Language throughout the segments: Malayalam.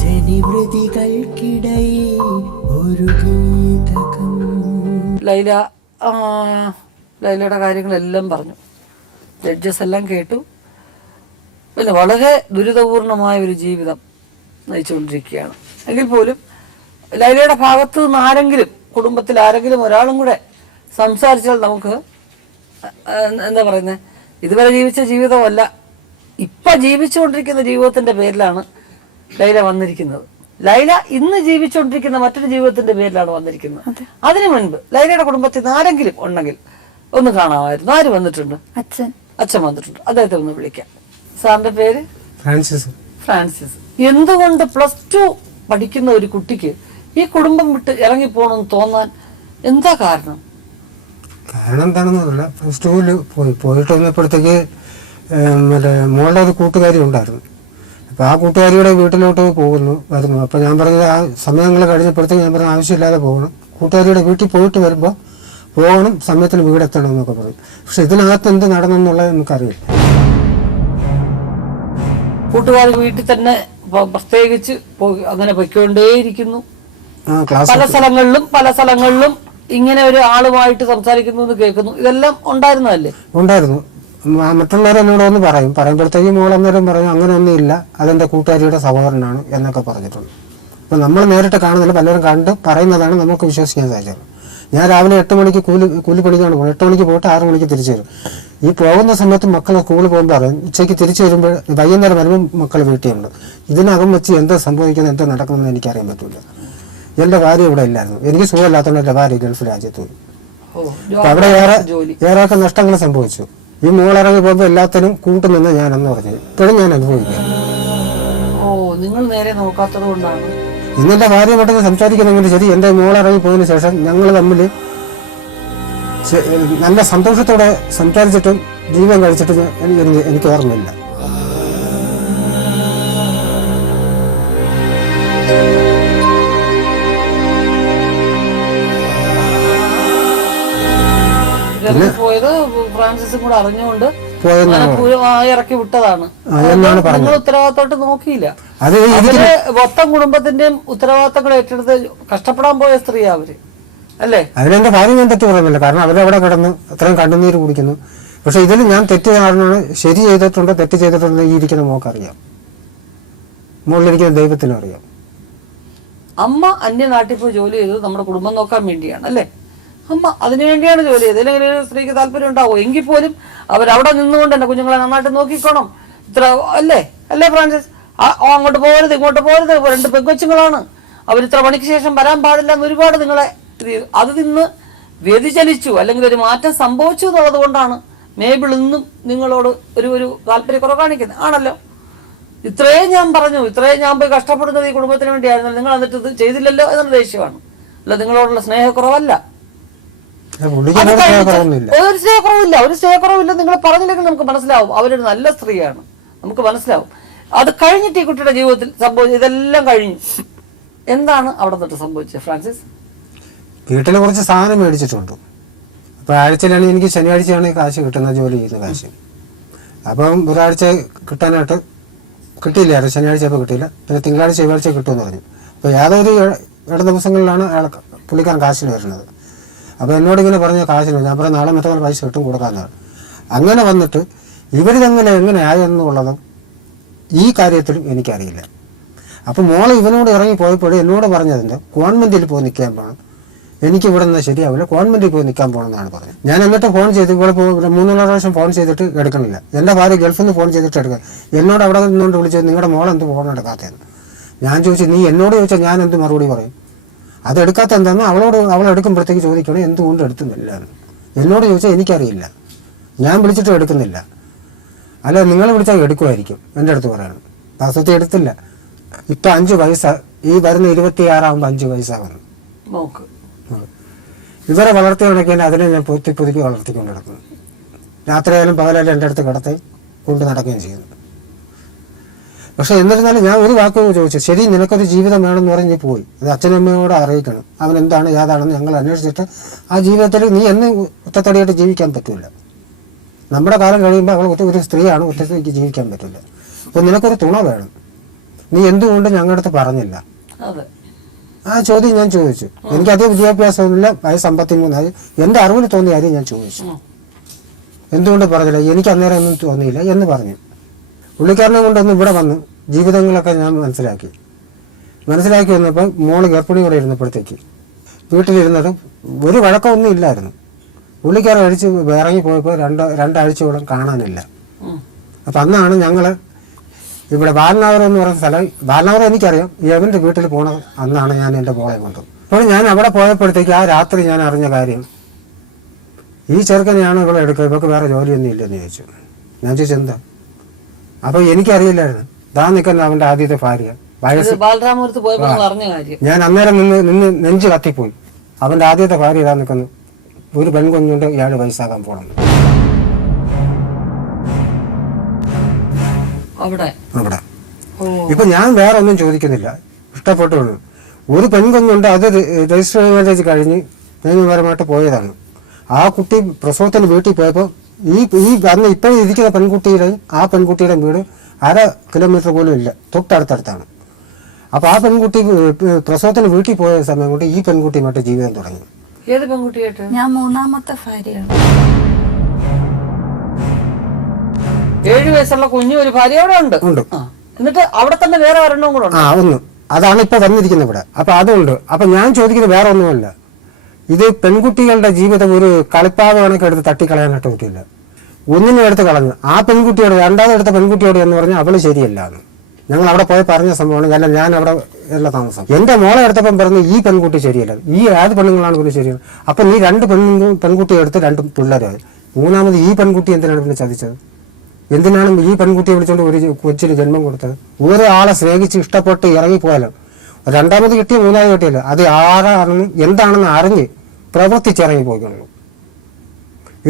ജനിവൃതികൾക്കിടയിൽ ഒരു ഗീതകം. ലൈലയുടെ കാര്യങ്ങളെല്ലാം പറഞ്ഞു, ജഡ്ജസ് എല്ലാം കേട്ടു. പിന്നെ വളരെ ദുരിതപൂർണമായ ഒരു ജീവിതം നയിച്ചുകൊണ്ടിരിക്കുകയാണ്. എങ്കിൽ പോലും ലൈലയുടെ ഭാഗത്ത് നിന്ന് ആരെങ്കിലും, കുടുംബത്തിൽ ആരെങ്കിലും ഒരാളും കൂടെ സംസാരിച്ചാൽ നമുക്ക് എന്താ പറയുന്നത്, ഇതുവരെ ജീവിച്ച ജീവിതമല്ല, ഇപ്പം ജീവിച്ചുകൊണ്ടിരിക്കുന്ന ജീവിതത്തിൻ്റെ പേരിലാണ് ലൈല വന്നിരിക്കുന്നത്. ലൈല ഇന്ന് ജീവിച്ചുകൊണ്ടിരിക്കുന്ന മറ്റൊരു ജീവിതത്തിന്റെ പേരിലാണ് വന്നിരിക്കുന്നത്. അതിനു മുൻപ് ലൈലയുടെ കുടുംബത്തിൽ നിന്ന് ആരെങ്കിലും ഉണ്ടെങ്കിൽ ഒന്ന് കാണാമായിരുന്നു. ആര് വന്നിട്ടുണ്ട്? അച്ഛൻ വന്നിട്ടുണ്ട്. അദ്ദേഹത്തെ ഒന്ന് വിളിക്കാം. സാറിന്റെ പേര്? ഫ്രാൻസിസ്. എന്തുകൊണ്ട് +2 പഠിക്കുന്ന ഒരു കുട്ടിക്ക് ഈ കുടുംബം വിട്ട് ഇറങ്ങിപ്പോണെന്ന് തോന്നാൻ എന്താ കാരണം? കാരണം എന്താണെന്നല്ല, +2 പോയിട്ട് വന്നപ്പോഴത്തേക്ക് മറ്റേ മോളുടെ ഒരു കൂട്ടുകാരി ഉണ്ടായിരുന്നു. അപ്പോൾ ആ കൂട്ടുകാരിയുടെ വീട്ടിലോട്ട് വരുന്നു. അപ്പോൾ ഞാൻ പറഞ്ഞത് ആ സമയങ്ങൾ കഴിഞ്ഞപ്പോഴത്തേക്ക് ഞാൻ പറഞ്ഞ ആവശ്യമില്ലാതെ പോകണം, കൂട്ടുകാരിയുടെ വീട്ടിൽ പോയിട്ട് വരുമ്പോൾ പോകണം, സമയത്തിന് വീടെത്തണം എന്നൊക്കെ പറയും. പക്ഷെ ഇതിനകത്ത് എന്ത് നടന്നെന്നുള്ളത് നമുക്കറിയില്ല. കൂട്ടുകാർ വീട്ടിൽ തന്നെ പ്രത്യേകിച്ച് അങ്ങനെ പൊയ്ക്കൊണ്ടേയിരിക്കുന്നു. പല സ്ഥലങ്ങളിലും ഇങ്ങനെ ഒരു ആളുമായിട്ട് സംസാരിക്കുന്നു എന്ന് കേൾക്കുന്നു. ഇതെല്ലാം ഉണ്ടായിരുന്നല്ലേ? ഉണ്ടായിരുന്നു. മറ്റുള്ളവർ എന്നോട് ഒന്ന് പറയുമ്പോഴത്തേക്ക് മോളന്നേരം പറയും അങ്ങനെയൊന്നും ഇല്ല, അതെൻ്റെ കൂട്ടുകാരിയുടെ സഹോദരനാണ് എന്നൊക്കെ പറഞ്ഞിട്ടുണ്ട്. അപ്പം നമ്മൾ നേരിട്ട് കാണുന്നില്ല, പലരും കണ്ട് പറയുന്നതാണ് നമുക്ക് വിശ്വസിക്കാൻ സാധിച്ചത്. ഞാൻ രാവിലെ 8 മണിക്ക് കൂലിപ്പണിക്കാണ് പോകുന്നത്. 8 മണിക്ക് പോയിട്ട് 6 മണിക്ക് തിരിച്ചു വരും. ഈ പോകുന്ന സമയത്ത് മക്കൾ സ്കൂളിൽ പോകുമ്പോൾ പറയും, ഉച്ചയ്ക്ക് തിരിച്ചു വരുമ്പോൾ വൈകുന്നേരം വരുമ്പോൾ മക്കൾ വീട്ടിലുണ്ട്. ഇതിനകം വെച്ച് എന്താ സംഭവിക്കുന്നത്, എന്താ നടക്കുന്നതെന്ന് എനിക്കറിയാൻ പറ്റില്ല. എൻ്റെ ഭാര്യ ഇവിടെ ഇല്ലായിരുന്നു, എനിക്ക് സുഖമില്ലാത്തതുകൊണ്ട് എൻ്റെ ഭാര്യ ഗൾഫ് രാജ്യത്ത് പോയി. അപ്പം അവിടെ ഏറെയൊക്കെ നഷ്ടങ്ങൾ സംഭവിച്ചു. ഈ മോളിറങ്ങി പോകുമ്പോൾ എല്ലാത്തിനും കൂട്ടുനിന്ന് ഞാനെന്ന് പറഞ്ഞു. ഇപ്പോഴും ഞാൻ അനുഭവിക്കാം. ഇന്നെന്റെ ഭാര്യ മറ്റൊന്ന് സംസാരിക്കുന്നെങ്കിൽ ശരി, എൻ്റെ മോളിറങ്ങി പോയതിനു ശേഷം ഞങ്ങൾ തമ്മിൽ നല്ല സന്തോഷത്തോടെ സംസാരിച്ചിട്ടും ജീവൻ കഴിച്ചിട്ടും എനിക്ക് ഓർമ്മയില്ല. പോയത് ഫ്രാൻസിസും കൂടെ അറിഞ്ഞുകൊണ്ട് ഇറക്കി വിട്ടതാണ്. നിങ്ങൾ ഉത്തരവാദിത്തോട്ട് നോക്കിയില്ല. അവര് മൊത്തം കുടുംബത്തിന്റെയും ഉത്തരവാദിത്തങ്ങൾ ഏറ്റെടുത്ത് കഷ്ടപ്പെടാൻ പോയ സ്ത്രീയാ അവര്, അല്ലേ? അതിലെന്റെ ഭാര്യ ഞാൻ തെറ്റ് പറയുന്നില്ല, കാരണം അവരവിടെ കിടന്ന് അത്രയും കണ്ണുനീര് കുടിക്കുന്നു. പക്ഷെ ഇതിൽ ഞാൻ തെറ്റ് കാരണം ശരി ചെയ്തിട്ടുണ്ടോ തെറ്റ് ചെയ്തിട്ടുണ്ടോ ഈ ഇരിക്കുന്ന മോക്കറിയാം, മുകളിലിരിക്കുന്ന ദൈവത്തിനും അറിയാം. അമ്മ അന്യനാട്ടിൽ പോയി ജോലി ചെയ്തത് നമ്മുടെ കുടുംബം നോക്കാൻ വേണ്ടിയാണ്, അല്ലേ? അമ്മ അതിനു വേണ്ടിയാണ് ജോലി ചെയ്തത്. അല്ലെങ്കിൽ ഒരു സ്ത്രീക്ക് താല്പര്യം ഉണ്ടാവും. എങ്കിൽ പോലും അവരവിടെ നിന്നുകൊണ്ട് തന്നെ കുഞ്ഞുങ്ങളെ നന്നായിട്ട് നോക്കിക്കോണം. ഇത്ര അല്ലേ ഫ്രാൻസിസ്? അങ്ങോട്ട് പോകരുത് ഇങ്ങോട്ട് പോകരുത്, 2 പെങ്കൊച്ചുങ്ങളാണ്, അവരിത്ര മണിക്ക് ശേഷം വരാൻ പാടില്ല എന്ന് ഒരുപാട് നിങ്ങളെ അത് നിന്ന് വ്യതിചലിച്ചു, അല്ലെങ്കിൽ ഒരു മാറ്റം സംഭവിച്ചു എന്നുള്ളത് കൊണ്ടാണ് മേബിൾ ഇന്നും നിങ്ങളോട് ഒരു താല്പര്യക്കുറവ് കാണിക്കുന്നത്, ആണല്ലോ? ഇത്രയും ഞാൻ പറഞ്ഞു, ഇത്രയും ഞാൻ പോയി കഷ്ടപ്പെടുന്നത് ഈ കുടുംബത്തിന് വേണ്ടിയായിരുന്നു, നിങ്ങൾ എന്നിട്ട് ഇത് ചെയ്തില്ലല്ലോ എന്നുള്ള ദേഷ്യമാണ്. അല്ല, നിങ്ങളോടുള്ള സ്നേഹക്കുറവല്ല. ഒരു സ്നേഹക്കുറവില്ല. നിങ്ങൾ പറഞ്ഞില്ലെങ്കിൽ നമുക്ക് മനസ്സിലാവും അവരൊരു നല്ല സ്ത്രീയാണ്, നമുക്ക് മനസ്സിലാവും. അത് കഴിഞ്ഞിട്ട് ഈ കുട്ടിയുടെ ജീവിതത്തിൽ സംഭവിച്ചു, ഇതെല്ലാം കഴിഞ്ഞു. എന്താണ് അവിടെ തൊട്ട് സംഭവിച്ചത് ഫ്രാൻസിസ്? വീട്ടിൽ കുറച്ച് സാധനം മേടിച്ചിട്ടുണ്ട്. അപ്പോൾ ആഴ്ചയിലാണ് എനിക്ക് ശനിയാഴ്ചയാണ് കാശ് കിട്ടുന്നത്, ജോലി ചെയ്യുന്ന കാശ്. അപ്പം ഒരാഴ്ച കിട്ടാനായിട്ട് കിട്ടിയില്ലായിരുന്നു, ശനിയാഴ്ച അപ്പോൾ കിട്ടിയില്ല. പിന്നെ തിങ്കളാഴ്ച ചൊവ്വാഴ്ച കിട്ടുമെന്ന് പറഞ്ഞു. അപ്പോൾ യാതൊരു ഇട ദിവസങ്ങളിലാണ് പുള്ളിക്കാരൻ കാശിന് വരുന്നത്. അപ്പോൾ എന്നോട് ഇങ്ങനെ പറഞ്ഞ കാശിന്, ഞാൻ പറഞ്ഞ നാളെ മറ്റന്നാൾ പൈസ കിട്ടും കൊടുക്കാമെന്നാണ്. അങ്ങനെ വന്നിട്ട് ഇവരിതെങ്ങനെ ആയെന്നുള്ളതും ഈ കാര്യത്തിലും എനിക്കറിയില്ല. അപ്പോൾ മോളെ ഇവനോട് ഇറങ്ങി പോയപ്പോഴും എന്നോട് പറഞ്ഞതിൻ്റെ ഗവൺമെൻറ്റിൽ പോയി നിൽക്കാൻ പോകണം, എനിക്ക് ഇവിടെ നിന്ന് ശരിയാവില്ല, ഗവൺമെൻറ്റിൽ പോയി നിൽക്കാൻ പോകണമെന്നാണ് പറഞ്ഞത്. ഞാൻ എന്നിട്ട് ഫോൺ ചെയ്ത് ഇവിടെ 3-4 പ്രാവശ്യം ഫോൺ ചെയ്തിട്ട് എടുക്കണില്ല. എൻ്റെ ഭാര്യ ഗൾഫിൽ നിന്ന് ഫോൺ ചെയ്തിട്ട് എടുക്കുക. എന്നോട് അവിടെ നിന്നുകൊണ്ട് വിളിച്ചത് നിങ്ങളുടെ മോളെന്ത് ഫോൺ എടുക്കാത്തതെന്ന്. ഞാൻ ചോദിച്ചു, നീ എന്നോട് ചോദിച്ചാൽ ഞാൻ എന്ത് മറുപടി പറയും? അതെടുക്കാത്ത എന്താണെന്ന് അവളെടുക്കുമ്പോഴത്തേക്ക് ചോദിക്കണം എന്തുകൊണ്ട് എടുക്കുന്നില്ല എന്ന്. എന്നോട് ചോദിച്ചാൽ എനിക്കറിയില്ല, ഞാൻ വിളിച്ചിട്ട് എടുക്കുന്നില്ല. അല്ല, നിങ്ങൾ വിളിച്ചാൽ എടുക്കുമായിരിക്കും എൻ്റെ അടുത്ത് പറയണം. വാസ്തവത്തിൽ എടുത്തില്ല. ഇപ്പം 5 പൈസ ഈ വരുന്ന 26 5 പൈസ വന്നു. ഇവരെ വളർത്തിയുണ്ടെങ്കിൽ അതിനെ ഞാൻ പുതുക്കി വളർത്തിക്കൊണ്ട് നടക്കുന്നു. രാത്രിയായാലും പകലായാലും എൻ്റെ അടുത്ത് കിടത്തി കൊണ്ട് നടക്കുകയും ചെയ്യുന്നു. പക്ഷെ എന്നിരുന്നാലും ഞാൻ ഒരു വാക്ക് ചോദിച്ചു, ശരി നിനക്കൊരു ജീവിതം വേണമെന്ന് പറഞ്ഞ് പോയി, അത് അച്ഛനമ്മയോട് അറിയിക്കണം, അവൻ എന്താണ് ഏതാണെന്ന് ഞങ്ങൾ അന്വേഷിച്ചിട്ട് ആ ജീവിതത്തിൽ നീ എന്ന് ഒറ്റത്തടിയായിട്ട് ജീവിക്കാൻ പറ്റില്ല. നമ്മുടെ കാലം കഴിയുമ്പോൾ അവൾ ഒരു സ്ത്രീയാണ്, ഒറ്റയ്ക്ക് ജീവിക്കാൻ പറ്റില്ല. അപ്പോൾ നിനക്കൊരു തുണ വേണം, നീ എന്തുകൊണ്ട് ഞങ്ങളുടെ അടുത്ത് പറഞ്ഞില്ല? അതെ, ആ ചോദ്യം ഞാൻ ചോദിച്ചു. എനിക്ക് അധികം വിദ്യാഭ്യാസമൊന്നുമില്ല, വയസ്സ് 53 എൻ്റെ അറിവിൽ തോന്നിയ കാര്യം ഞാൻ ചോദിച്ചു. എന്തുകൊണ്ട് പറഞ്ഞില്ല? എനിക്ക് അന്നേരം ഒന്നും തോന്നിയില്ല എന്ന് പറഞ്ഞു. പുള്ളിക്കാരനെ കൊണ്ടൊന്ന് ഇവിടെ വന്ന് ജീവിതങ്ങളൊക്കെ ഞാൻ മനസ്സിലാക്കി വന്നപ്പോൾ മോള് ഗർഭിണി കൂടെ ഇരുന്നപ്പോഴത്തേക്ക് വീട്ടിലിരുന്നത് ഒരു വഴക്കമൊന്നും ഇല്ലായിരുന്നു. പുള്ളിക്കാരൻ ഇറങ്ങി പോയപ്പോൾ രണ്ടാഴ്ചയോളം കാണാനില്ല. അപ്പം അന്നാണ് ഞങ്ങൾ ഇവിടെ ബാലനഗർ എന്ന് പറയുന്ന സ്ഥലം, ബാലനഗർ എനിക്കറിയാം, യവൻ്റെ വീട്ടിൽ പോണത് അന്നാണ് ഞാൻ എൻ്റെ മോളെ കൊണ്ട്. അപ്പോൾ ഞാൻ അവിടെ പോയപ്പോഴത്തേക്ക് ആ രാത്രി ഞാൻ അറിഞ്ഞ കാര്യം, ഈ ചെറുക്കനെയാണ് ഇവിടെ എടുക്കുക, ഇവർക്ക് വേറെ ജോലിയൊന്നും ഇല്ലെന്ന് ചോദിച്ചു. ഞാൻ ചോദിച്ചു എന്താ? അപ്പോൾ എനിക്കറിയില്ലായിരുന്നു. ദാ നിൽക്കുന്ന അവൻ്റെ ആദ്യത്തെ ഭാര്യ, വയസ്സ്. ഞാൻ അന്നേരം നിന്ന് നെഞ്ച് കത്തിപ്പോയി. അവൻ്റെ ആദ്യത്തെ ഭാര്യ ഇതാ നിൽക്കുന്നു, ഒരു പെൺകുഞ്ഞുണ്ട്, 7 വയസ്സാകാൻ പോകണം അവിടെ. ഇപ്പൊ ഞാൻ വേറെ ഒന്നും ചോദിക്കുന്നില്ല, ഇഷ്ടപ്പെട്ടുള്ളൂ. ഒരു പെൺകുഞ്ഞുണ്ട്, അത് രജിസ്റ്റർ മാരേജ് കഴിഞ്ഞ് നിയമപരമായിട്ട് പോയതാണ്. ആ കുട്ടി പ്രസവത്തിന് വീട്ടിൽ പോയപ്പോൾ ഈ അന്ന് ഇപ്പോഴും ഇരിക്കുന്ന പെൺകുട്ടിയുടെ വീട് 1/2 കിലോമീറ്റർ പോലും ഇല്ല, തൊട്ടടുത്തടുത്താണ്. അപ്പോൾ ആ പെൺകുട്ടി പ്രസവത്തിന് വീട്ടിൽ പോയ സമയം കൊണ്ട് ഈ പെൺകുട്ടിയുമായിട്ട് ജീവിതം തുടങ്ങി. ഏത് പെൺകുട്ടിയായിട്ട്? ഞാൻ 3ാമത്തെ ഭാര്യയാണ്. 7 വയസ്സുള്ള കുഞ്ഞു ഒരു ഭാര്യ അവിടെ ഉണ്ട്. എന്നിട്ട് അവിടെ തന്നെ വേറെ ഒരെണ്ണം കൂടെ ഉണ്ട്. ഒന്ന് അതാണ് ഇപ്പൊ വന്നിരിക്കുന്നത് ഇവിടെ. അപ്പൊ അതുണ്ട്. അപ്പൊ ഞാൻ ചോദിക്കുന്നത് വേറെ ഒന്നുമല്ല, ഇത് പെൺകുട്ടികളുടെ ജീവിതം ഒരു കളിപ്പാവ് കണക്ക് എടുത്ത് തട്ടിക്കളയാനായിട്ട് പറ്റില്ല. ഒന്നിനും എടുത്ത് കളഞ്ഞു. ആ പെൺകുട്ടിയോട്, രണ്ടാമതെടുത്ത പെൺകുട്ടിയോട് എന്ന് പറഞ്ഞാൽ അവള് ശരിയല്ല എന്ന് ഞങ്ങൾ അവിടെ പോയി പറഞ്ഞ സംഭവമാണ്. അല്ല, ഞാൻ അവിടെ ഉള്ള താമസം. എന്റെ മോളെ എടുത്തപ്പം പറഞ്ഞു ഈ പെൺകുട്ടി ശരിയല്ല, ഈ ഏത് പെണ്ണുങ്ങളാണ് പിന്നെ ശരിയാണ്. അപ്പൊ നീ 2 പെൺകുട്ടിയെ എടുത്ത് 2 പിള്ളേരായി. 3ാമത് ഈ പെൺകുട്ടി എന്തിനാണ് പിന്നെ ചതിച്ചത്? എന്തിനാണ് ഈ പെൺകുട്ടിയെ വിളിച്ചുകൊണ്ട് ഒരു കൊച്ചിന് ജന്മം കൊടുത്തത്? ഒരാളെ സ്നേഹിച്ച് ഇഷ്ടപ്പെട്ട് ഇറങ്ങിപ്പോയാലും 2ാമത് കിട്ടിയ 3ാമത് കിട്ടിയല്ല, അത് ആരാണെന്നും എന്താണെന്ന് അറിഞ്ഞ് പ്രവർത്തിച്ചിറങ്ങി പോയിക്കൊള്ളു.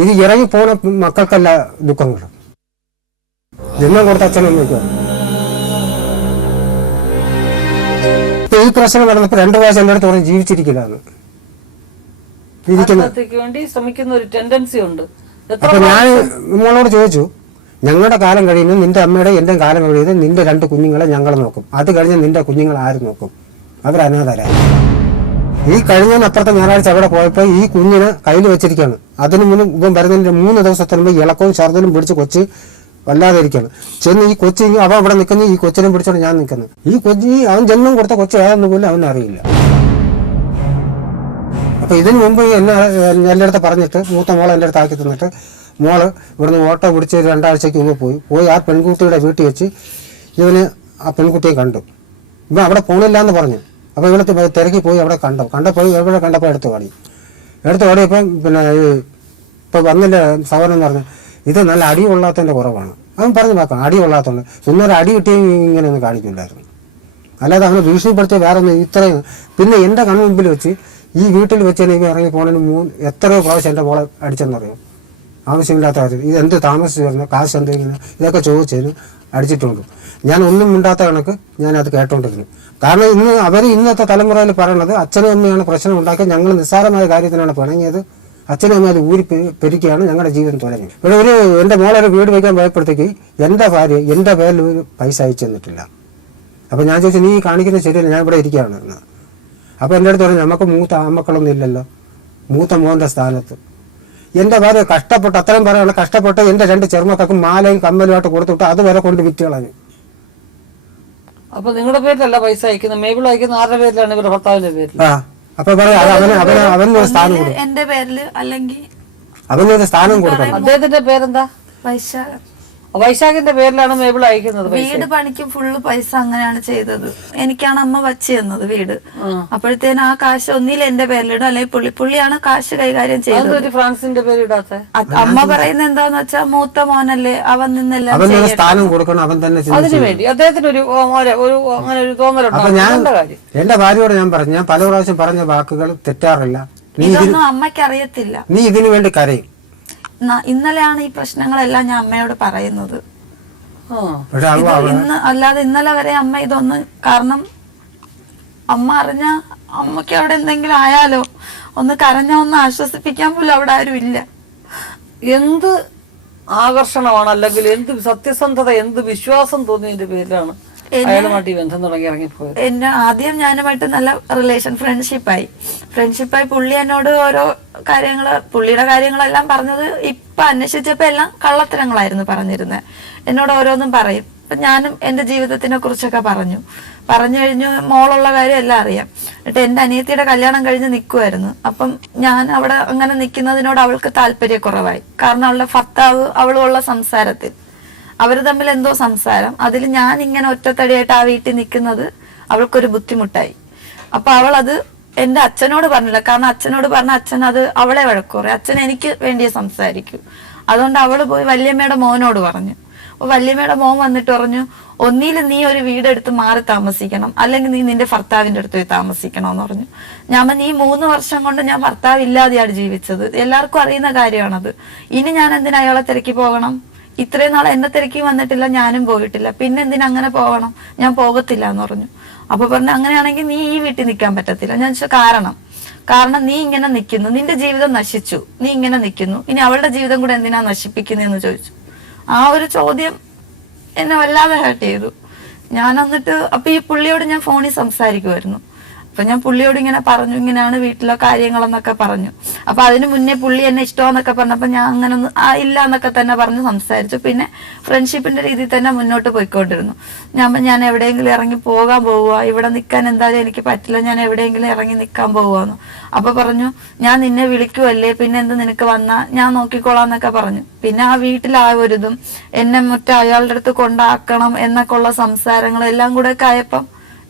ഇത് ഇറങ്ങിപ്പോണ മക്കൾക്കല്ല ദുഃഖങ്ങൾ, ജന്മം കൊടുത്ത അച്ഛനമ്മയ്ക്ക്. ഈ പ്രശ്നം നടന്നപ്പോൾ 2 പ്രാവശ്യം എൻ്റെ അടുത്ത് പറഞ്ഞ് ജീവിച്ചിരിക്കില്ല എന്ന് ഉണ്ട്. അപ്പൊ ഞാൻ മോളോട് ചോദിച്ചു, ഞങ്ങളുടെ കാലം കഴിയുമ്പോൾ നിന്റെ അമ്മയുടെ എൻ്റെ കാലം കഴിയുന്നത് നിന്റെ 2 കുഞ്ഞുങ്ങളെ ഞങ്ങൾ നോക്കും, അത് കഴിഞ്ഞ് നിന്റെ കുഞ്ഞുങ്ങൾ ആര് നോക്കും? അവരനാഥരായി. ഈ കഴിഞ്ഞതിനപ്പുറത്തെ ഞായറാഴ്ച അവിടെ പോയപ്പോൾ ഈ കുഞ്ഞിനെ കയ്യിൽ വെച്ചിരിക്കുകയാണ്. അതിന് മുന്നേ ഇവൻ വരുന്നതിൻ്റെ 3 ദിവസത്തിന് മുമ്പ് ഇളക്കവും ഛർദ്ദലും പിടിച്ച് കൊച്ച് വല്ലാതെ ഇരിക്കുകയാണ്. ചെന്ന് ഈ കൊച്ചി അവൻ അവിടെ നിൽക്കുന്നു, ഈ കൊച്ചിനെ പിടിച്ചോണ്ട് ഞാൻ നിൽക്കുന്നു. ഈ കൊച്ചി അവൻ ജന്മം കൊടുത്ത കൊച്ചു ഏതെന്ന് പോലും അവനറിയില്ല. അപ്പൊ ഇതിനു മുമ്പ് എൻ്റെ അടുത്ത് പറഞ്ഞിട്ട് മൂത്ത മോളെ എൻ്റെ അടുത്ത് ആക്കി തന്നിട്ട് മോള് ഇവിടുന്ന് ഓട്ടോ പിടിച്ച് 2 ആഴ്ചയ്ക്ക് മുമ്പ് പോയി ആ പെൺകുട്ടിയുടെ വീട്ടിൽ വെച്ച് ഇവന് ആ പെൺകുട്ടിയെ കണ്ടു. ഇവൻ അവിടെ പോണില്ല എന്ന് പറഞ്ഞു. അപ്പോൾ ഇവിടെ തിരക്കി പോയി അവിടെ കണ്ടപ്പോൾ എവിടെ കണ്ടപ്പോൾ എടുത്ത് ഓടിയപ്പം പിന്നെ ഇപ്പോൾ വന്നില്ല സഹോദരൻ പറഞ്ഞു, ഇത് നല്ല അടി കൊള്ളാത്തതിൻ്റെ കുറവാണ്. അവൻ പറഞ്ഞു നോക്കാം, അടി കൊള്ളാത്തതുകൊണ്ട് ഇന്നൊരു അടി കിട്ടിയ ഇങ്ങനെ ഒന്നും കാണിക്കില്ലായിരുന്നു. അല്ലാതെ അവനെ ഭീഷണിപ്പെടുത്തിയ വേറെ ഒന്നും ഇത്രയും. പിന്നെ എൻ്റെ കൺമുമ്പിൽ വെച്ച് ഈ വീട്ടിൽ വെച്ച് എനിക്ക് ഇറങ്ങി പോണതിന് എത്രയോ പ്രാവശ്യം എൻ്റെ മോളെ അടിച്ചെന്നറിയാം. ആവശ്യമില്ലാത്ത കാര്യം, ഇത് എന്ത് താമസിച്ച് വരുന്നത്, കാശ് എന്തെങ്കിലും ഇതൊക്കെ ചോദിച്ചതിന് അടിച്ചിട്ടുണ്ട്. ഞാൻ ഒന്നും മിണ്ടാത്ത കണക്ക് ഞാനത് കേട്ടോണ്ടിരുന്നു. കാരണം ഇന്നത്തെ തലമുറയിൽ പറയണത് അച്ഛനും അമ്മയാണ് പ്രശ്നം ഉണ്ടാക്കി, ഞങ്ങൾ നിസ്സാരമായ കാര്യത്തിനാണ് പിണങ്ങിയത്, അച്ഛനും അമ്മ അത് ഊരി പെരുക്കിയാണ് ഞങ്ങളുടെ ജീവിതം തുടങ്ങി. ഇവിടെ എൻ്റെ മോളൊരു വീട് വയ്ക്കാൻ പോയപ്പോഴത്തേക്ക് എൻ്റെ ഭാര്യ എൻ്റെ പേരിൽ ഒരു പൈസ അയച്ചു തന്നിട്ടില്ല. അപ്പോൾ ഞാൻ ചോദിച്ചു, നീ കാണിക്കുന്നത് ശരിയല്ല, ഞാൻ ഇവിടെ ഇരിക്കുകയാണ് എന്ന്. അപ്പോൾ എൻ്റെ അടുത്ത് പറഞ്ഞു, നമുക്ക് മൂത്ത ആൺമക്കളൊന്നും ഇല്ലല്ലോ, മൂത്ത മോൻ്റെ സ്ഥാനത്ത് എൻ്റെ ഭാര്യ കഷ്ടപ്പെട്ട്, അത്രയും പറയാനുള്ള കഷ്ടപ്പെട്ട് എൻ്റെ 2 ചെറുമക്കൾക്കും മാലയും കമ്മലുമായിട്ട് കൊടുത്തിട്ട് അത് വരെ കൊണ്ട് വിറ്റ് കളഞ്ഞു. അപ്പൊ നിങ്ങളുടെ പേരിലല്ല പൈസ അയക്കുന്നത്, മേബിൾ അയക്കുന്ന ആരുടെ പേരിലാണ്? ഇവരുടെ ഭർത്താവിന്റെ പേരിൽ. അപ്പൊ അവനൊരു സ്ഥാനം കൊടുക്കും, എന്റെ പേരില് അല്ലെങ്കിൽ അവനൊരു സ്ഥാനം കൊടുക്കണം. അദ്ദേഹത്തിന്റെ പേരെന്താ? വൈശാഖൻ. വൈശാഖിന്റെ പേരിലാണ് മേബിൾ അയക്കുന്നത്. വീട് പണിക്ക് ഫുള്ള് പൈസ അങ്ങനെയാണ് ചെയ്തത്. എനിക്കാണ് അമ്മ വച്ച് തന്നത് വീട്. അപ്പോഴത്തേന് ആ കാശ് ഒന്നിൽ എന്റെ പേരിലിടും, അല്ലെങ്കിൽ പുള്ളിയാണ് കാശ് കൈകാര്യം ചെയ്തത്. ഫ്രാൻസിന്റെ പേര് ഇടാത്ത അമ്മ പറയുന്നത് എന്താന്ന് വെച്ചാൽ മൂത്ത മോനല്ലേ, അവൻ നിന്നെല്ലാം സ്ഥാനം കൊടുക്കണം, അവൻ തന്നെ. അതിനുവേണ്ടി അദ്ദേഹത്തിന് ഒരു അങ്ങനെ ഒരു തോന്നലുണ്ട്. എന്റെ ഭാര്യയോട് ഞാൻ പറഞ്ഞു, ഞാൻ പല പ്രാവശ്യം പറഞ്ഞ വാക്കുകൾ തെറ്റാറില്ല, ഇതൊന്നും അമ്മയ്ക്ക് അറിയത്തില്ല. നീ ഇതിനു വേണ്ടി കരയും. ഇന്നലെയാണ് ഈ പ്രശ്നങ്ങളെല്ലാം ഞാൻ അമ്മയോട് പറയുന്നത്. അല്ലാതെ ഇന്നലെ വരെ അമ്മ ഇതൊന്നും, കാരണം അമ്മ അറിഞ്ഞ അമ്മയ്ക്ക് അവിടെ എന്തെങ്കിലും ആയാലോ, ഒന്ന് കരഞ്ഞ ഒന്ന് ആശ്വസിപ്പിക്കാൻ പോലും അവിടെ ആരും ഇല്ല. എന്ത് ആകർഷണമാണ്, അല്ലെങ്കിൽ എന്ത് സത്യസന്ധത, എന്ത് വിശ്വാസം തോന്നിയതിന്റെ പേരിലാണ് അയാളുമായിട്ട് ഈ ബന്ധം തുടങ്ങി ഇറങ്ങിപ്പോയത്? എന്നെ ആദ്യം ഞാനുമായിട്ട് നല്ല ഫ്രണ്ട്ഷിപ്പായി. പുള്ളി എന്നോട് ഓരോ കാര്യങ്ങള്, പുള്ളിയുടെ കാര്യങ്ങളെല്ലാം പറഞ്ഞത് ഇപ്പൊ അന്വേഷിച്ചപ്പോ എല്ലാം കള്ളത്തരങ്ങളായിരുന്നു പറഞ്ഞിരുന്നത്. എന്നോട് ഓരോന്നും പറയും. അപ്പൊ ഞാനും എന്റെ ജീവിതത്തിനെ കുറിച്ചൊക്കെ പറഞ്ഞു കഴിഞ്ഞു. മോളുള്ള കാര്യം എല്ലാം അറിയാം. എന്നിട്ട് എന്റെ അനിയത്തിയുടെ കല്യാണം കഴിഞ്ഞ് നിൽക്കുമായിരുന്നു. അപ്പം ഞാൻ അവിടെ അങ്ങനെ നിൽക്കുന്നതിനോട് അവൾക്ക് താല്പര്യക്കുറവായി. കാരണം അവളുടെ ഭർത്താവ് അവളുള്ള സംസാരത്തിൽ അവര് തമ്മിൽ എന്തോ സംസാരം, അതിൽ ഞാൻ ഇങ്ങനെ ഒറ്റത്തടിയായിട്ട് ആ വീട്ടിൽ നിൽക്കുന്നത് അവൾക്കൊരു ബുദ്ധിമുട്ടായി. അപ്പൊ അവൾ അത് എന്റെ അച്ഛനോട് പറഞ്ഞില്ല. കാരണം അച്ഛനോട് പറഞ്ഞ അച്ഛൻ അത് അവളെ വഴക്കു പറയും. അച്ഛൻ എനിക്ക് വേണ്ടിയേ സംസാരിക്കൂ. അതുകൊണ്ട് അവള് പോയി വല്യമ്മയുടെ മോനോട് പറഞ്ഞു. അപ്പൊ വല്യമ്മയുടെ മോൻ വന്നിട്ട് പറഞ്ഞു, ഒന്നിയിൽ നീ ഒരു വീടെടുത്ത് മാറി താമസിക്കണം, അല്ലെങ്കിൽ നീ നിന്റെ ഭർത്താവിന്റെ അടുത്ത് പോയി താമസിക്കണം എന്ന് പറഞ്ഞു. ഞാൻ ഈ 3 വർഷം കൊണ്ട് ഞാൻ ഭർത്താവ് ഇല്ലാതെയാണ് ജീവിച്ചത്. എല്ലാവർക്കും അറിയുന്ന കാര്യമാണത്. ഇനി ഞാൻ എന്തിനാ അയാളെ തിരക്കി പോകണം? ഇത്രയും നാളെ എന്നെ തിരക്കി വന്നിട്ടില്ല, ഞാനും പോയിട്ടില്ല, പിന്നെ എന്തിനാ അങ്ങനെ പോകണം? ഞാൻ പോകത്തില്ല എന്ന് പറഞ്ഞു. അപ്പൊ പറഞ്ഞു, അങ്ങനെയാണെങ്കിൽ നീ ഈ വീട്ടിൽ നിൽക്കാൻ പറ്റത്തില്ല. ഞാൻ ചോദിച്ചു, കാരണം നീ ഇങ്ങനെ നിൽക്കുന്നു, നിന്റെ ജീവിതം നശിച്ചു, നീ ഇങ്ങനെ നിൽക്കുന്നു, ഇനി അവളുടെ ജീവിതം കൂടെ എന്തിനാ നശിപ്പിക്കുന്നതെന്ന് ചോദിച്ചു. ആ ഒരു ചോദ്യം എന്നെ വല്ലാതെ ഹേർട്ട് ചെയ്തു. ഞാൻ എന്നിട്ട് അപ്പൊ ഈ പുള്ളിയോട് ഞാൻ ഫോണിൽ സംസാരിക്കുമായിരുന്നു. അപ്പൊ ഞാൻ പുള്ളിയോട് ഇങ്ങനെ പറഞ്ഞു, ഇങ്ങനെയാണ് വീട്ടിലെ കാര്യങ്ങളെന്നൊക്കെ പറഞ്ഞു. അപ്പൊ അതിന് മുന്നേ പുള്ളി എന്നെ ഇഷ്ടമെന്നൊക്കെ പറഞ്ഞപ്പോ ഞാൻ അങ്ങനെ ഒന്നും ഇല്ല എന്നൊക്കെ തന്നെ പറഞ്ഞ് സംസാരിച്ചു. പിന്നെ ഫ്രണ്ട്ഷിപ്പിന്റെ രീതിയിൽ തന്നെ മുന്നോട്ട് പോയിക്കൊണ്ടിരുന്നു. ഞാൻ എവിടെയെങ്കിലും ഇറങ്ങി പോകാൻ പോവുക, ഇവിടെ നിൽക്കാൻ എന്തായാലും എനിക്ക് പറ്റില്ല, ഞാൻ എവിടെയെങ്കിലും ഇറങ്ങി നിൽക്കാൻ പോവാന്ന്. അപ്പൊ പറഞ്ഞു, ഞാൻ നിന്നെ വിളിക്കുവല്ലേ, പിന്നെ എന്ത് നിനക്ക് വന്നാ ഞാൻ നോക്കിക്കോളാന്നൊക്കെ പറഞ്ഞു. പിന്നെ ആ വീട്ടിലാവരുതും എന്നെ അയാളുടെ അടുത്ത് കൊണ്ടാക്കണം എന്നൊക്കെ ഉള്ള സംസാരങ്ങളും എല്ലാം കൂടെ ഒക്കെ ആയപ്പം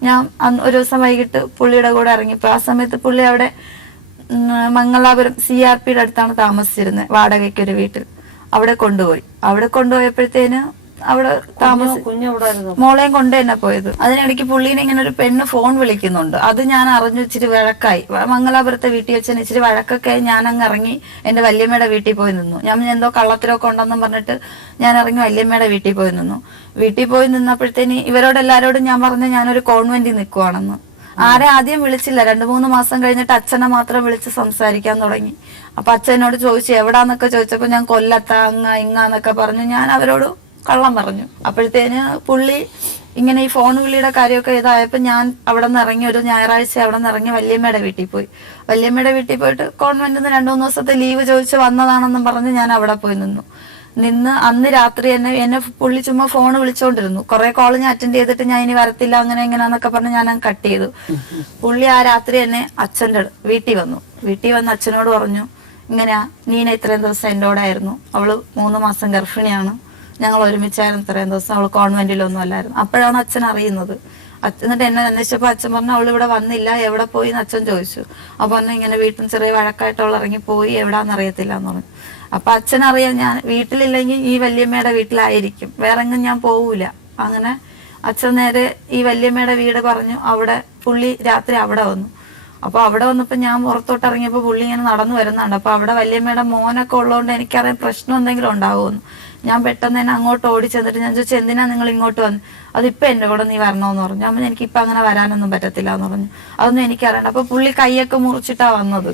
ഞാൻ ഒരു ദിവസം വൈകിട്ട് പുള്ളിയുടെ കൂടെ ഇറങ്ങിപ്പോ. ആ സമയത്ത് പുള്ളി അവിടെ മംഗലാപുരം CRPയുടെ അടുത്താണ് താമസിച്ചിരുന്നത്, വാടകയ്ക്കൊരു വീട്ടിൽ. അവിടെ കൊണ്ടുപോയപ്പോഴത്തേന് അവിടെ മോളെയും കൊണ്ട് തന്നെ പോയത്. അതിനിടയ്ക്ക് പുള്ളീനെ ഇങ്ങനെ ഒരു പെണ്ണ് ഫോൺ വിളിക്കുന്നുണ്ട്. അത് ഞാൻ അറിഞ്ഞു. ഇച്ചിരി വഴക്കായി. മംഗലാപുരത്തെ വീട്ടിൽ വെച്ചാൽ ഇച്ചിരി വഴക്കൊക്കെ ആയി. ഞാൻ അങ്ങ് ഇറങ്ങി എന്റെ വല്യമ്മയുടെ വീട്ടിൽ പോയി നിന്നു. ഞാൻ എന്തോ കള്ളത്തിരൊക്കെ ഉണ്ടെന്നും പറഞ്ഞിട്ട് ഞാൻ ഇറങ്ങി വല്യമ്മയുടെ വീട്ടിൽ പോയി നിന്നു. വീട്ടിൽ പോയി നിന്നപ്പോഴത്തേന് ഇവരോടെല്ലാരോടും ഞാൻ പറഞ്ഞു, ഞാനൊരു കോൺവെന്റിൽ നിൽക്കുവാണെന്ന്. ആരെ ആദ്യം വിളിച്ചില്ല. 2-3 മാസം കഴിഞ്ഞിട്ട് അച്ഛനെ മാത്രം വിളിച്ച് സംസാരിക്കാൻ തുടങ്ങി. അപ്പൊ അച്ഛനോട് ചോദിച്ചു, എവിടാന്നൊക്കെ ചോദിച്ചപ്പോ ഞാൻ കൊല്ലത്താ, ഇങ്ങാന്നൊക്കെ പറഞ്ഞു. ഞാൻ അവരോട് കള്ളം പറഞ്ഞു. അപ്പോഴത്തേന് പുള്ളി ഇങ്ങനെ ഈ ഫോൺ വിളിയുടെ കാര്യമൊക്കെ ഇതായപ്പോ ഞാൻ അവിടെ നിന്ന് ഇറങ്ങി, ഒരു ഞായറാഴ്ച അവിടെ നിന്ന് ഇറങ്ങി വല്യമ്മയുടെ വീട്ടിൽ പോയി. വല്യമ്മയുടെ വീട്ടിൽ പോയിട്ട് കോൺവെന്റിൽ നിന്ന് 2-3 ദിവസത്തെ ലീവ് ചോദിച്ച് വന്നതാണെന്നും പറഞ്ഞ് ഞാൻ അവിടെ പോയി നിന്ന് അന്ന് രാത്രി എന്നെ പുള്ളി ചുമ്മാ ഫോൺ വിളിച്ചോണ്ടിരുന്നു. കുറെ കോള് ഞാൻ അറ്റൻഡ് ചെയ്തിട്ട് ഞാൻ ഇനി വരത്തില്ല അങ്ങനെ എങ്ങനെയാന്നൊക്കെ പറഞ്ഞ് ഞാൻ കട്ട് ചെയ്തു. പുള്ളി ആ രാത്രി എന്നെ അച്ഛൻ്റെ വീട്ടിൽ വന്ന് അച്ഛനോട് പറഞ്ഞു, ഇങ്ങനെയാ നീന ഇത്രയും ദിവസം എൻ്റെ കൂടെ ആയിരുന്നു, അവള് 3 മാസം ഗർഭിണിയാണ്, ഞങ്ങൾ ഒരുമിച്ചായിരുന്നു ഇത്രയും ദിവസം, അവള് കോൺവെന്റിലൊന്നും അല്ലായിരുന്നു. അപ്പോഴാണ് അച്ഛൻ അറിയുന്നത്. എന്നിട്ട് എന്നെ അന്വേഷിച്ചപ്പോ അച്ഛൻ പറഞ്ഞു, അവൾ ഇവിടെ വന്നില്ല, എവിടെ പോയി എന്ന് അച്ഛൻ ചോദിച്ചു. അപ്പൊ പറഞ്ഞു, ഇങ്ങനെ വീട്ടിൽ ചെറിയ വഴക്കായിട്ട് അവൾ ഇറങ്ങി പോയി, എവിടാന്ന് അറിയത്തില്ല എന്ന് പറഞ്ഞു. അപ്പൊ അച്ഛനറിയാം ഞാൻ വീട്ടിലില്ലെങ്കിൽ ഈ വല്യമ്മയുടെ വീട്ടിലായിരിക്കും, വേറെ എങ്ങും ഞാൻ പോവൂല. അങ്ങനെ അച്ഛൻ നേരെ ഈ വല്യമ്മയുടെ വീട് പറഞ്ഞു. അവിടെ പുള്ളി രാത്രി അവിടെ വന്നു. അപ്പൊ അവിടെ വന്നപ്പോ ഞാൻ പുറത്തോട്ട് ഇറങ്ങിയപ്പോ പുള്ളി ഇങ്ങനെ നടന്നു വരുന്നുണ്ട്. അപ്പൊ അവിടെ വല്യമ്മയുടെ മോനൊക്കെ ഉള്ളതുകൊണ്ട് എനിക്കറിയാം പ്രശ്നം എന്തെങ്കിലും ഉണ്ടാവുമെന്ന്. ഞാൻ പെട്ടെന്ന് തന്നെ അങ്ങോട്ട് ഓടി ചെന്നിട്ട് ഞാൻ ചോദിച്ചു, എന്തിനാ നിങ്ങൾ ഇങ്ങോട്ട് വന്നു? അതിപ്പോ എന്റെ കൂടെ നീ വരണമെന്ന് പറഞ്ഞു. അമ്മ എനിക്കിപ്പൊ അങ്ങനെ വരാനൊന്നും പറ്റത്തില്ല എന്ന് പറഞ്ഞു. അതൊന്നും എനിക്കറിയണ്ട. അപ്പൊ പുള്ളി കൈയൊക്കെ മുറിച്ചിട്ടാ വന്നത്,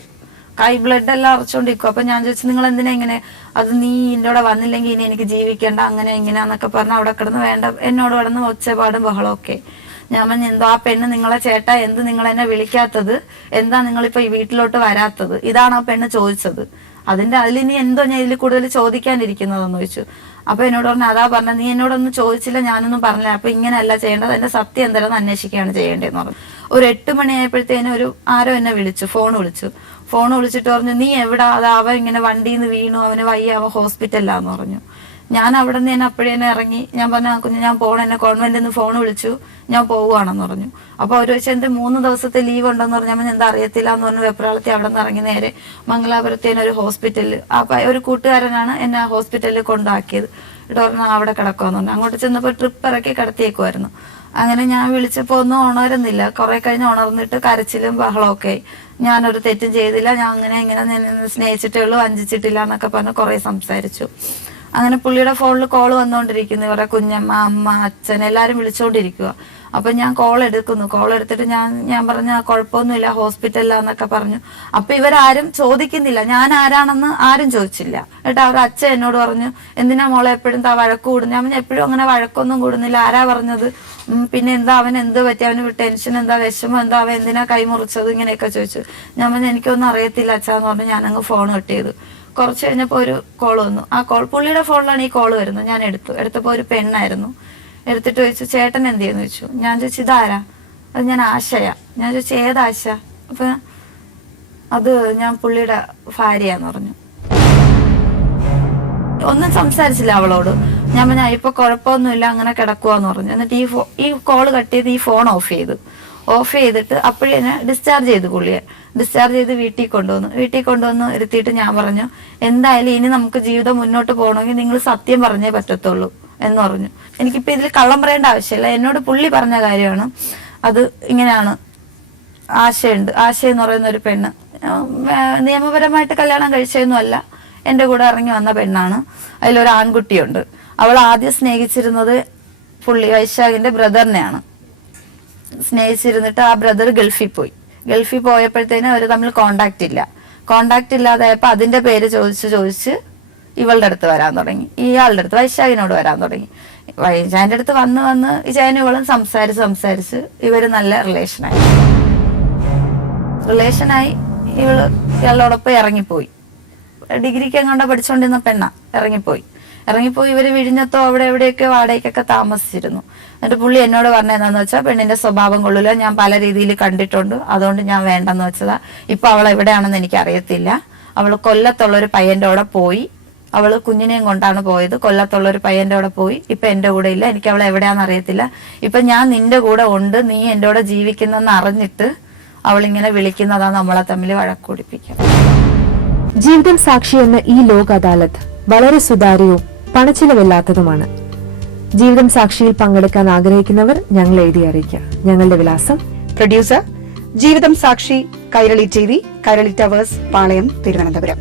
കൈ ബ്ലഡ് എല്ലാം അറച്ചോണ്ടിരിക്കും. അപ്പൊ ഞാൻ ചോദിച്ചു, നിങ്ങൾ എന്തിനാ ഇങ്ങനെ? അത് നീ എന്റെ കൂടെ വന്നില്ലെങ്കിൽ ഇനി എനിക്ക് ജീവിക്കേണ്ട, അങ്ങനെ ഇങ്ങനെയാന്നൊക്കെ പറഞ്ഞ് അവിടെ കിടന്ന് എന്നോട് കിടന്ന് ഒച്ചപാടും ബഹളമൊക്കെ. ഞാൻ പറഞ്ഞു, എന്തോ ആ പെണ്ണ് നിങ്ങളെ ചേട്ടാ, എന്ത് നിങ്ങൾ എന്നെ വിളിക്കാത്തത്, എന്താ നിങ്ങളിപ്പോ ഈ വീട്ടിലോട്ട് വരാത്തത്? ഇതാണ് ആ പെണ്ണ് ചോദിച്ചത്. അതിലിനി എന്തോ ഞാൻ ഇതിൽ കൂടുതൽ ചോദിക്കാനിരിക്കുന്നതെന്ന് ചോദിച്ചു. അപ്പൊ എന്നോട് പറഞ്ഞു, അതാ പറഞ്ഞ, നീ എന്നോടൊന്നും ചോദിച്ചില്ല, ഞാനൊന്നും പറഞ്ഞില്ല, അപ്പൊ ഇങ്ങനെയല്ല ചെയ്യേണ്ടത്, എന്റെ സത്യം എന്തായാലും അന്വേഷിക്കുകയാണ് ചെയ്യേണ്ടതെന്ന് പറഞ്ഞു. ഒരു 8 മണിയായപ്പോഴത്തേനും ആരോ എന്നെ ഫോൺ വിളിച്ചിട്ട് പറഞ്ഞു, നീ എവിടാ? അത് അവൻ ഇങ്ങനെ വണ്ടിയിൽ നിന്ന് വീണു, അവന് വയ്യ, അവൻ ഹോസ്പിറ്റലിലാന്ന് പറഞ്ഞു. ഞാൻ അവിടെ നിന്ന് തന്നെ അപ്പോഴേ തന്നെ ഇറങ്ങി. ഞാൻ പറഞ്ഞു, കുഞ്ഞ് ഞാൻ പോകണം, എന്നെ കോൺവെന്റിൽ നിന്ന് ഫോൺ വിളിച്ചു, ഞാൻ പോവുകയാണെന്ന് പറഞ്ഞു. അപ്പൊ അവർ വെച്ചാൽ എന്റെ 3 ദിവസത്തെ ലീവ് ഉണ്ടെന്ന് പറഞ്ഞാൽ എന്താ അറിയത്തില്ല എന്ന് പറഞ്ഞു. വെപ്രാളത്തിൽ അവിടെ നിന്ന് ഇറങ്ങി നേരെ മംഗലാപുരത്തേന് ഒരു ഹോസ്പിറ്റലിൽ, ഒരു കൂട്ടുകാരനാണ് എന്നെ ആ ഹോസ്പിറ്റലിൽ കൊണ്ടാക്കിയത്. ഡോറിന് അവിടെ കിടക്കുമെന്ന് പറഞ്ഞു. അങ്ങോട്ട് ചെന്നപ്പോൾ ട്രിപ്പ് ഇറക്കി കിടത്തിയേക്കുമായിരുന്നു. അങ്ങനെ ഞാൻ വിളിച്ചപ്പോൾ ഒന്നും ഉണരുന്നില്ല. കുറെ കഴിഞ്ഞ് ഉണർന്നിട്ട് കരച്ചിലും ബഹളമൊക്കെ. ഞാനൊരു തെറ്റും ചെയ്തില്ല, ഞാൻ അങ്ങനെ ഇങ്ങനെ സ്നേഹിച്ചിട്ടേ ഉള്ളൂ, വഞ്ചിച്ചിട്ടില്ല എന്നൊക്കെ പറഞ്ഞ് കുറെ സംസാരിച്ചു. അങ്ങനെ പുള്ളിയുടെ ഫോണിൽ കോള് വന്നുകൊണ്ടിരിക്കുന്നു. ഇവരുടെ കുഞ്ഞമ്മ, അമ്മ, അച്ഛൻ എല്ലാരും വിളിച്ചുകൊണ്ടിരിക്കുക. അപ്പൊ ഞാൻ കോൾ എടുത്തിട്ട് ഞാൻ പറഞ്ഞ കുഴപ്പമൊന്നുമില്ല, ഹോസ്പിറ്റലിലാന്നൊക്കെ പറഞ്ഞു. അപ്പൊ ഇവരാരും ചോദിക്കുന്നില്ല, ഞാൻ ആരാണെന്ന് ആരും ചോദിച്ചില്ല. എന്നിട്ട് അവരുടെ അച്ഛൻ എന്നോട് പറഞ്ഞു, എന്തിനാ മോളെ എപ്പോഴും വഴക്ക് കൂടുന്നു? ഞാൻ എപ്പോഴും അങ്ങനെ വഴക്കൊന്നും കൂടുന്നില്ല, ആരാ പറഞ്ഞത്? പിന്നെ എന്താ അവൻ എന്ത് പറ്റി, അവന് ടെൻഷൻ എന്താ, വിഷമം എന്താ, അവൻ എന്തിനാ കൈമുറിച്ചത്, ഇങ്ങനെയൊക്കെ ചോദിച്ചു. ഞാൻ പറഞ്ഞു എനിക്കൊന്നും അറിയത്തില്ല അച്ഛാന്ന് പറഞ്ഞു. ഞാനങ്ങ് ഫോൺ കട്ട് ചെയ്തു. കുറച്ച് കഴിഞ്ഞപ്പോൾ ഒരു കോൾ വന്നു. ആ കോൾ പുള്ളിയുടെ ഫോണിലാണ് ഈ കോൾ വരുന്നത്. ഞാൻ എടുത്തപ്പോൾ ഒരു പെണ്ണായിരുന്നു. എടുത്തിട്ട് ചോദിച്ചു, ചേട്ടൻ എന്ത് ചെയ്യുന്നു ചോദിച്ചു. ഞാൻ ചോദിച്ചു, ഇതാരാ? അത് ഞാൻ ആശയാ. ഞാൻ ചോദിച്ചു, ഏതാശ? അപ്പൊ അത് ഞാൻ പുള്ളിയുടെ ഭാര്യയാന്ന് പറഞ്ഞു. ഒന്നും സംസാരിച്ചില്ല അവളോട്. ഞാൻ പറഞ്ഞ ഇപ്പൊ കുഴപ്പമൊന്നുമില്ല, അങ്ങനെ കിടക്കുവാന്ന് പറഞ്ഞു. എന്നിട്ട് ഈ കോള് കട്ട് ചെയ്ത് ഈ ഫോൺ ഓഫ് ചെയ്തിട്ട് അപ്പോഴേ എന്നെ ഡിസ്ചാർജ് ചെയ്തു. പുള്ളിയെ ഡിസ്ചാർജ് ചെയ്ത് വീട്ടിൽ കൊണ്ടുവന്ന് ഇരുത്തിയിട്ട് ഞാൻ പറഞ്ഞു, എന്തായാലും ഇനി നമുക്ക് ജീവിതം മുന്നോട്ട് പോകണമെങ്കിൽ നിങ്ങൾ സത്യം പറഞ്ഞേ പറ്റത്തുള്ളൂ എന്ന് പറഞ്ഞു. എനിക്കിപ്പോ ഇതിൽ കള്ളം പറയേണ്ട ആവശ്യമില്ല. എന്നോട് പുള്ളി പറഞ്ഞ കാര്യമാണ് അത്. ഇങ്ങനെയാണ്, ആശ എന്ന് പറയുന്ന ഒരു പെണ്ണ് നിയമപരമായിട്ട് കല്യാണം കഴിച്ചതൊന്നും അല്ല, എൻ്റെ കൂടെ ഇറങ്ങി വന്ന പെണ്ണാണ്. അതിലൊരു ആൺകുട്ടിയുണ്ട്. അവൾ ആദ്യം സ്നേഹിച്ചിരുന്നത് പുള്ളി വൈശാഖിന്റെ ബ്രദറിനെയാണ് സ്നേഹിച്ചിരുന്നിട്ട് ആ ബ്രദർ ഗൾഫിൽ പോയപ്പോഴത്തേനും അവർ തമ്മിൽ കോണ്ടാക്ട് ഇല്ലാതായപ്പോ അതിന്റെ പേര് ചോദിച്ച് ഇവളുടെ അടുത്ത് വരാൻ തുടങ്ങി. ഇയാളുടെ അടുത്ത് വൈശാഖിനോട് വരാൻ തുടങ്ങി. വൈശാഖിന്റെ അടുത്ത് വന്ന് ഇച്ചാനും ഇവളും സംസാരിച്ച് ഇവര് നല്ല റിലേഷനായി ഇയാളോടൊപ്പം ഇറങ്ങിപ്പോയി. ഡിഗ്രിക്ക് എങ്ങാണ്ട് പഠിച്ചുകൊണ്ടിരുന്ന പെണ്ണ ഇറങ്ങിപ്പോയി. ഇവര് വിഴിഞ്ഞത്തോ അവിടെ എവിടെയൊക്കെ വാടകയ്ക്കൊക്കെ താമസിച്ചിരുന്നു. എന്നിട്ട് പുള്ളി എന്നോട് പറഞ്ഞതെന്നു വെച്ചാൽ പെണ്ണിന്റെ സ്വഭാവം കൊള്ളില്ല, ഞാൻ പല രീതിയിൽ കണ്ടിട്ടുണ്ട്, അതുകൊണ്ട് ഞാൻ വേണ്ടെന്ന് വെച്ചതാ. ഇപ്പൊ അവൾ എവിടെയാണെന്ന് എനിക്ക് അറിയത്തില്ല. അവൾ കൊല്ലത്തുള്ള ഒരു പയ്യന്റെ കൂടെ പോയി. അവള് കുഞ്ഞിനെയും കൊണ്ടാണ് പോയത്. കൊല്ലത്തുള്ള ഒരു പയ്യന്റെ കൂടെ പോയി. ഇപ്പൊ എന്റെ കൂടെ ഇല്ല. എനിക്ക് അവളെ എവിടെയാണെന്ന് അറിയത്തില്ല. ഇപ്പൊ ഞാൻ നിന്റെ കൂടെ ഉണ്ട്, നീ എന്റെ കൂടെ ജീവിക്കുന്നെന്ന് അറിഞ്ഞിട്ട് അവളിങ്ങനെ വിളിക്കുന്നതാണ് നമ്മളെ തമ്മിൽ വഴക്കൂടിപ്പിക്കുക. ജീവിതം സാക്ഷി എന്ന ഈ ലോക അദാലത്ത് വളരെ സുതാര്യവും പണച്ചിലവില്ലാത്തതുമാണ്. ജീവിതം സാക്ഷിയിൽ പങ്കെടുക്കാൻ ആഗ്രഹിക്കുന്നവർ ഞങ്ങളെ എഴുതി അറിയിക്കുക. ഞങ്ങളുടെ വിലാസം: പ്രൊഡ്യൂസർ, ജീവിതം സാക്ഷി, കൈരളി TV, കൈരളി ടവേഴ്സ്, പാളയം, തിരുവനന്തപുരം.